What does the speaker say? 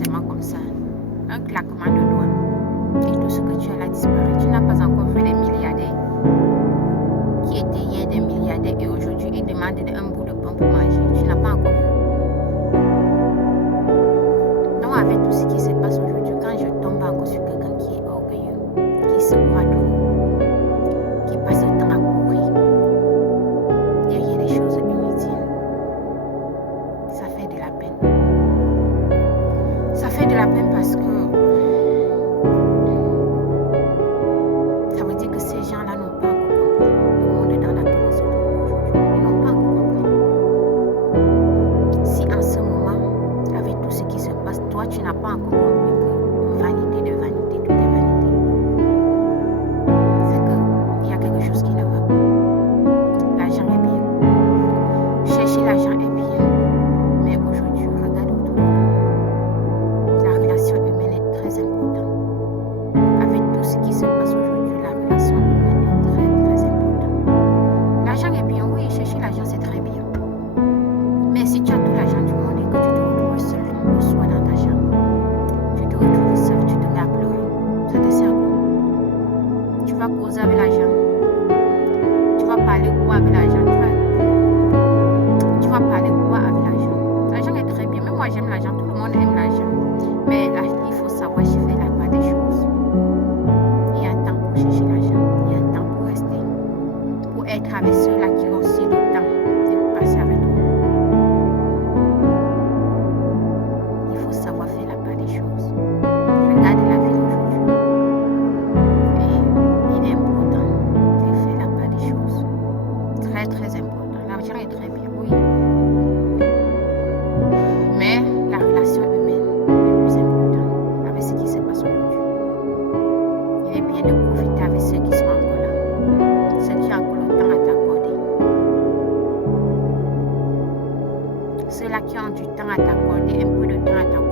forcément comme ça. Un claquement de doigts et tout ce que tu as là disparaît. Tu n'as pas encore vu les milliardaires qui étaient hier des milliardaires et aujourd'hui ils demandent un bout de pain pour manger. Tu n'as pas encore vu. Donc avec tout ce qui se passe aujourd'hui, quand je tombe encore sur quelqu'un qui est orgueilleux, qui se croit tout, qui passe le temps à courir derrière des choses inutiles, ça fait de la peine. Ça fait de la peine parce que ça veut dire que ces gens-là n'ont pas encore compris le monde dans lequel on se trouve aujourd'hui. Ils n'ont pas encore compris. Si en ce moment, avec tout ce qui se passe, toi tu n'as pas encore compris que vanité de vanité, tout est vanité, c'est qu'il y a quelque chose qui ne va pas. L'argent est bien. Chercher l'argent est bien. Mais aujourd'hui, regarde autour de toi. La relation humaine est très importante. Avec tout ce qui se passe aujourd'hui, la relation humaine est très très importante. L'argent est bien, oui, chercher l'argent c'est très bien. Mais si tu as tout l'argent du monde et que tu te retrouves seul le soir dans ta chambre, tu te retrouves seul, tu te mets à pleurer, ça te sert à quoi? Tu vas causer avec l'argent. Tu vas parler quoi avec l'argent? Tu vas parler quoi avec l'argent? L'argent est très bien. Même moi j'aime l'argent, tout le monde aime l'argent. Mais là, il faut savoir faire la part des choses. Il y a un temps pour chercher l'argent, il y a un temps pour rester, pour être avec ceux-là qui ont aussi le temps de passer avec toi. Il faut savoir faire la part des choses. Regarde la vie d'aujourd'hui. Et il est important de faire la part des choses. Très très important. L'argent est très bien, oui. Mais la relation humaine est plus importante avec ce qui se passe aujourd'hui. Il est bien de profiter avec ceux qui sont encore là, ceux qui ont encore le temps à t'accorder. Ceux-là qui ont du temps à t'accorder, un peu de temps à t'accorder.